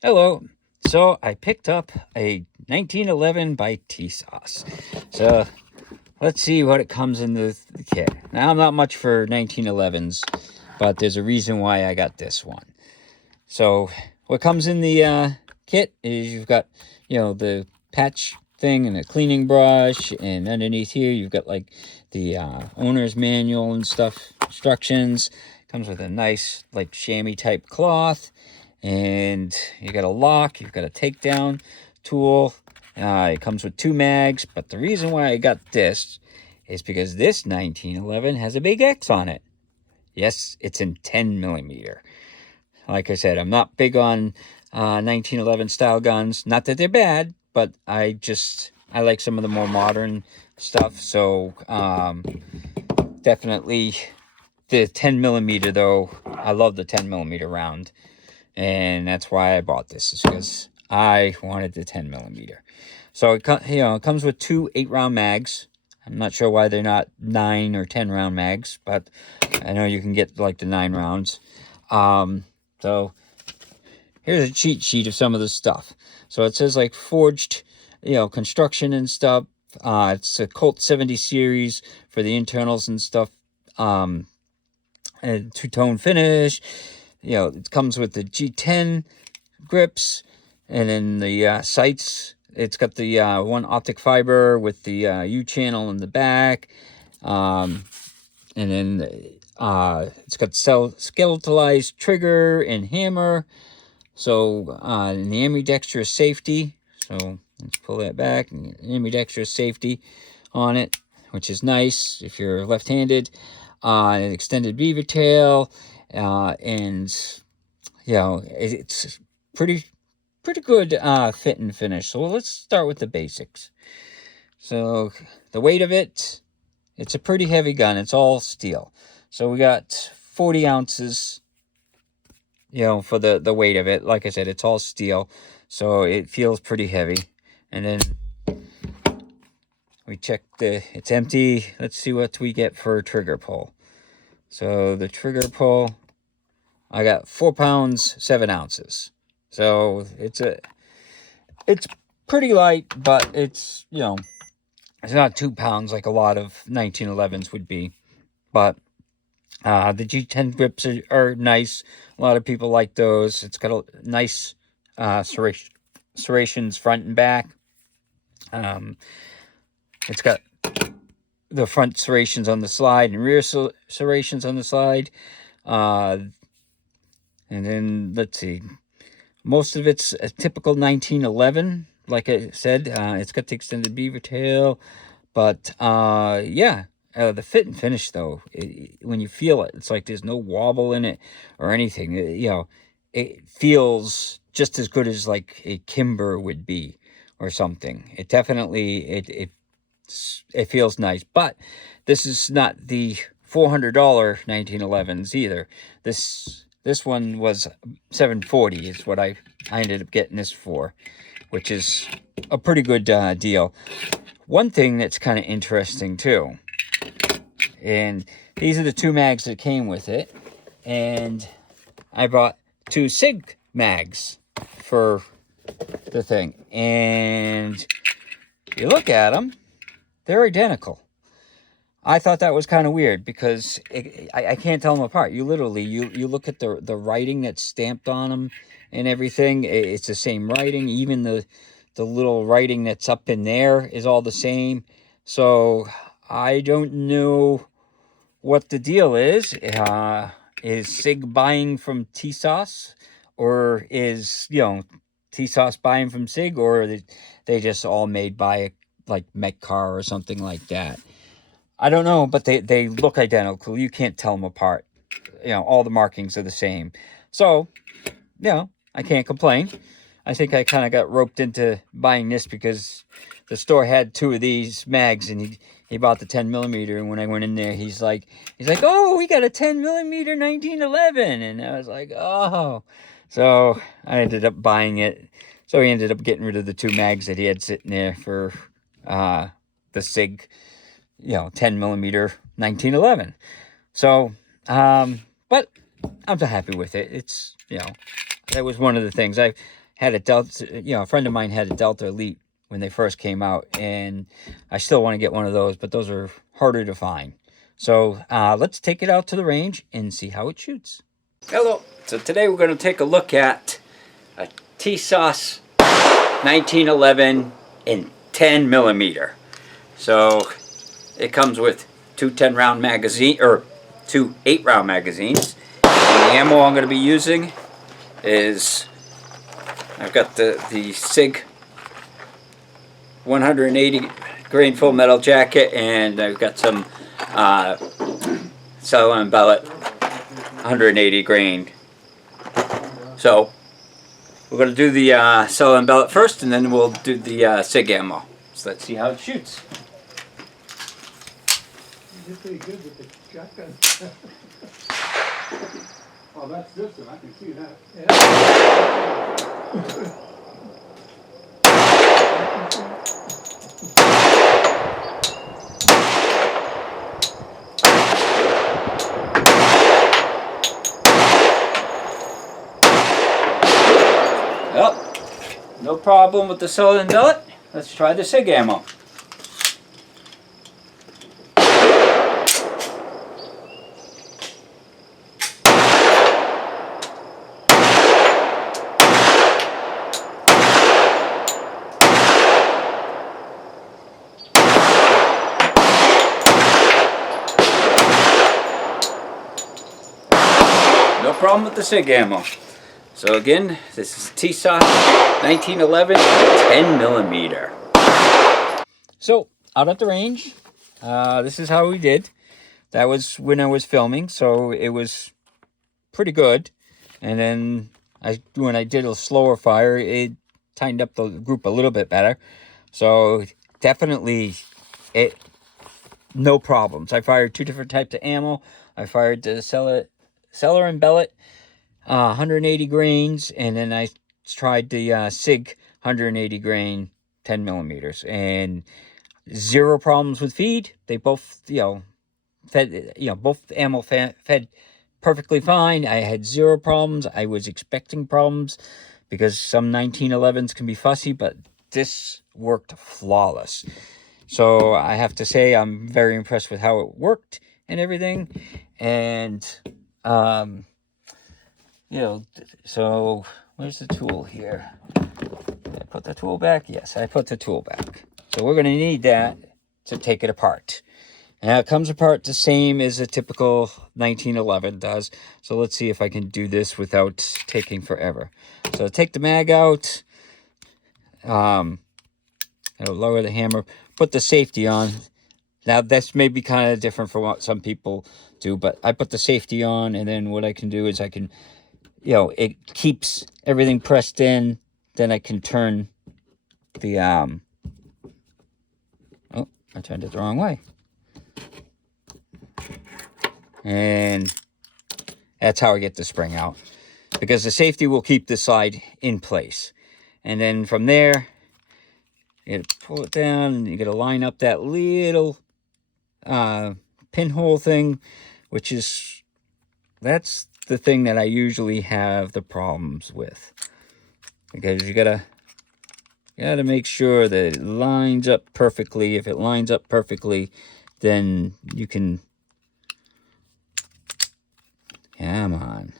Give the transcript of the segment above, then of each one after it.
Hello. So I picked up a 1911 by Tisas. So let's see what it comes in the kit. Now I'm not much for 1911s, but there's a reason why I got this one. So what comes in the kit is you've got, the patch thing and a cleaning brush, and underneath here you've got like the owner's manual and stuff, instructions. Comes with a nice like chamois type cloth, and you got a lock, you've got a takedown tool. It comes with 2 mags, but the reason why I got this is because this 1911 has a big X on it. Yes, it's in 10 millimeter. Like I said, I'm not big on 1911 style guns. Not that they're bad, but I like some of the more modern stuff. So definitely the 10 millimeter though. I love the 10 millimeter round, and that's why I bought this. Is because I wanted the 10 millimeter. So it comes with 2 8-round mags. I'm not sure why they're not 9 or 10 round mags, but I know you can get like the 9 rounds. So here's a cheat sheet of some of the stuff. So it says like forged, construction and stuff. It's a Colt 70 series for the internals and stuff. And 2-tone finish. It comes with the G10 grips, and then the sights. It's got the one optic fiber with the U channel in the back. And then it's got skeletalized trigger and hammer. So and the ambidextrous safety. So let's pull that back. And ambidextrous safety on it, which is nice if you're left-handed. An extended beaver tail, and it's pretty good fit and finish. So let's start with the basics. So the weight of it, it's a pretty heavy gun. It's all steel. So we got 40 ounces, for the weight of it. Like I said, it's all steel, so it feels pretty heavy. And then we check it's empty. Let's see what we get for a trigger pull. So the trigger pull, I got 4 pounds, 7 ounces. So it's pretty light, but it's not 2 pounds like a lot of 1911s would be. But the G10 grips are nice. A lot of people like those. It's got a nice serrations front and back. It's got the front serrations on the slide and rear serrations on the slide. And then, let's see. Most of it's a typical 1911. Like I said, it's got the extended beaver tail. But, the fit and finish, though, when you feel it, it's like there's no wobble in it or anything. It feels just as good as, like, a Kimber would be or something. It definitely, it feels nice. But this is not the $400 1911s either. This one was $740 is what I ended up getting this for, which is a pretty good deal. One thing that's kind of interesting too, and these are the 2 mags that came with it, and I bought 2 SIG mags for the thing, and you look at them, they're identical. I thought that was kind of weird because I can't tell them apart. You literally, you look at the writing that's stamped on them and everything. It's the same writing. Even the little writing that's up in there is all the same. So I don't know what the deal is. Is SIG buying from Tisas, or is Tisas buying from SIG, or are they just all made by like Metcar or something like that? I don't know, but they look identical. You can't tell them apart. All the markings are the same. So, I can't complain. I think I kind of got roped into buying this because the store had 2 of these mags, and he bought the 10 millimeter. And when I went in there, he's like, oh, we got a 10 millimeter 1911. And I was like, oh. So I ended up buying it. So he ended up getting rid of the 2 mags that he had sitting there for the SIG 10 millimeter 1911. So, but I'm so happy with it. It's, that was one of the things. had a Delta, a friend of mine had a Delta Elite when they first came out, and I still want to get one of those, but those are harder to find. So let's take it out to the range and see how it shoots. Hello. So today we're going to take a look at a Tisas 1911 in 10 millimeter. So it comes with two 10-round magazine, or two 8-round magazines. And the ammo I'm going to be using is, I've got the ZYG 180 grain full metal jacket, and I've got some Cell and Bellet 180 grain. So we're going to do the Cell and Bellet first, and then we'll do the ZYG ammo. So let's see how it shoots. You're pretty good with the shotgun. Oh, that's this one. I can see that. Yeah. Well, no problem with the Cell and Bellet. Let's try the ZYG ammo. No problem with the ZYG ammo. So again, this is Tisas 1911 10 millimeter. So out at the range, this is how we did. That was when I was filming, so it was pretty good. And then when I did a slower fire, it tightened up the group a little bit better. So definitely, no problems. I fired two different types of ammo. I fired the Cellar and Bellet 180 grains, and then I tried the ZYG 180 grain 10 millimeters, and zero problems with feed. They both, fed, both ammo fed perfectly fine. I had zero problems. I was expecting problems because some 1911s can be fussy, but this worked flawless. So I have to say I'm very impressed with how it worked and everything. And so where's the tool here? Did I put the tool back? Yes, I put the tool back. So we're going to need that to take it apart. Now it comes apart the same as a typical 1911 does. So let's see if I can do this without taking forever. So take the mag out. I'll lower the hammer. Put the safety on. Now this may be kind of different from what some people do, but I put the safety on, and then what I can do is I can, it keeps everything pressed in. Then I can turn the, oh, I turned it the wrong way. And that's how I get the spring out, because the safety will keep the slide in place. And then from there, you gotta pull it down, and you gotta line up that little pinhole thing, that's the thing that I usually have the problems with, because you gotta make sure that it lines up perfectly. If it lines up perfectly, then you can, come on.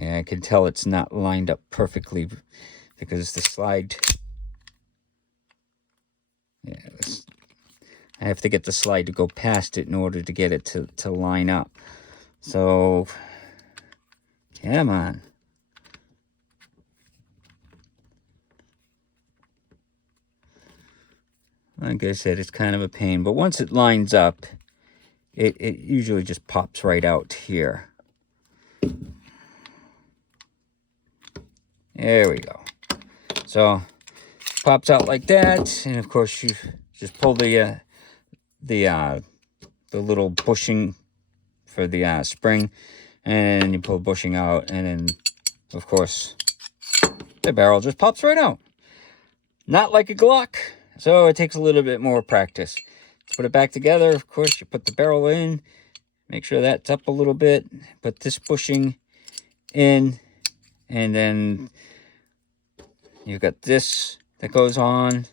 Yeah, I can tell it's not lined up perfectly because the slide, I have to get the slide to go past it in order to get it to line up. So, come on. Like I said, it's kind of a pain, but once it lines up, it usually just pops right out here. There we go. So, pops out like that, and of course you just pull the little bushing for the spring, and you pull the bushing out, and then of course the barrel just pops right out. Not like a Glock, so it takes a little bit more practice. To put it back together, of course, you put the barrel in, make sure that's up a little bit, put this bushing in, And then you've got this that goes on.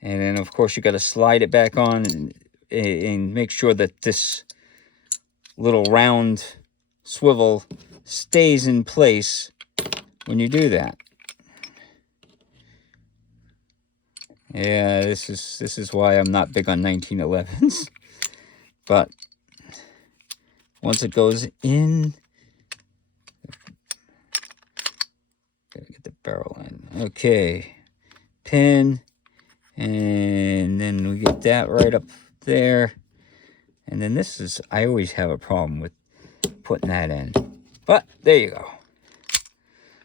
And then, of course, you got to slide it back on and make sure that this little round swivel stays in place when you do that. Yeah, this is why I'm not big on 1911s. But once it goes in, gotta get the barrel in. Okay, pin, and then we get that right up there. And then this is, I always have a problem with putting that in. But there you go.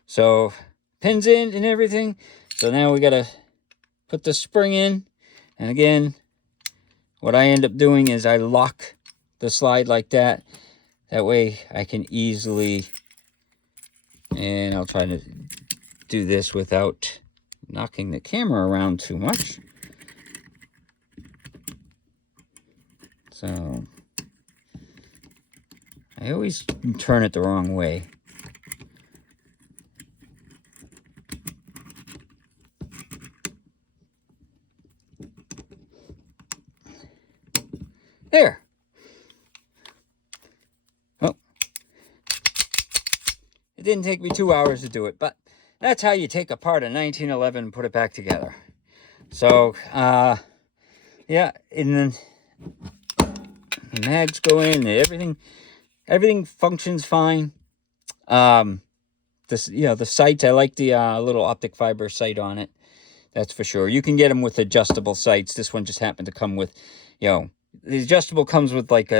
So pins in and everything. So now we gotta put the spring in. And again, what I end up doing is I lock the slide like that. That way I can easily, and I'll try to do this without knocking the camera around too much. So I always turn it the wrong way. There. Oh. It didn't take me 2 hours to do it, but that's how you take apart a 1911 and put it back together. So, yeah, and then the mags go in, and everything functions fine. This, you know, the sights, I like the little optic fiber sight on it. That's for sure. You can get them with adjustable sights. This one just happened to come with, you know, the adjustable comes with like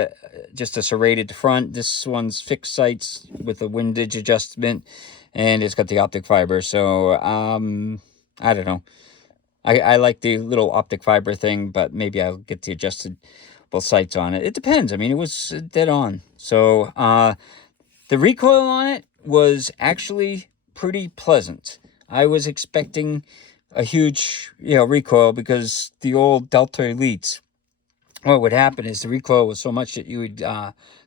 just a serrated front. This one's fixed sights with a windage adjustment, and it's got the optic fiber. So I don't know. I like the little optic fiber thing, but maybe I'll get the adjustable sights on it. It depends. I mean, it was dead on. So the recoil on it was actually pretty pleasant. I was expecting a huge, you know, recoil because the old Delta Elites, what would happen is the recoil was so much that you would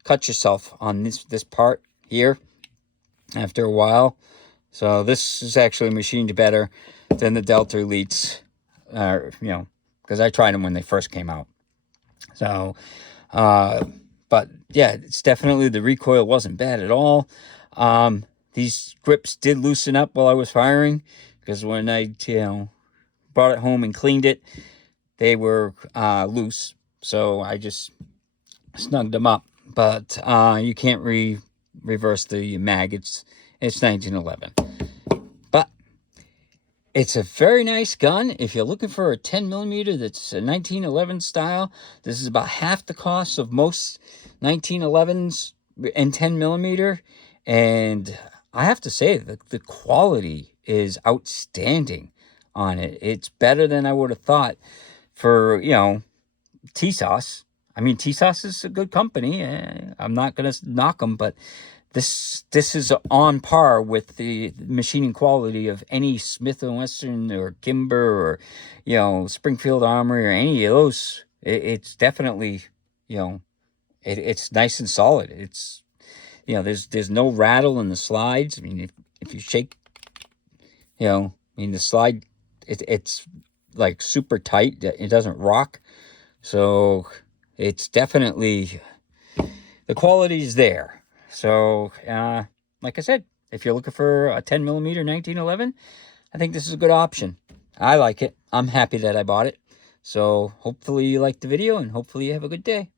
cut yourself on this part here after a while. So this is actually machined better than the Delta Elites, you know, because I tried them when they first came out. So, but yeah, it's definitely, the recoil wasn't bad at all. These grips did loosen up while I was firing, because when I, you know, brought it home and cleaned it, they were loose. So I just snugged them up. But you can't reverse the mag. It's 1911. But it's a very nice gun. If you're looking for a 10mm that's a 1911 style, this is about half the cost of most 1911s and 10mm. And I have to say, the quality is outstanding on it. It's better than I would have thought for, you know, Tisas. I mean, Tisas is a good company. I'm not going to knock them, but this is on par with the machining quality of any Smith & Wesson or Kimber or, you know, Springfield Armory or any of those. It's definitely, you know, it's nice and solid. It's, you know, there's no rattle in the slides. I mean, if you shake, you know, I mean, the slide, it's like super tight. It doesn't rock. So it's definitely, the quality is there. So, like I said, if you're looking for a 10mm 1911, I think this is a good option. I like it. I'm happy that I bought it. So hopefully you liked the video, and hopefully you have a good day.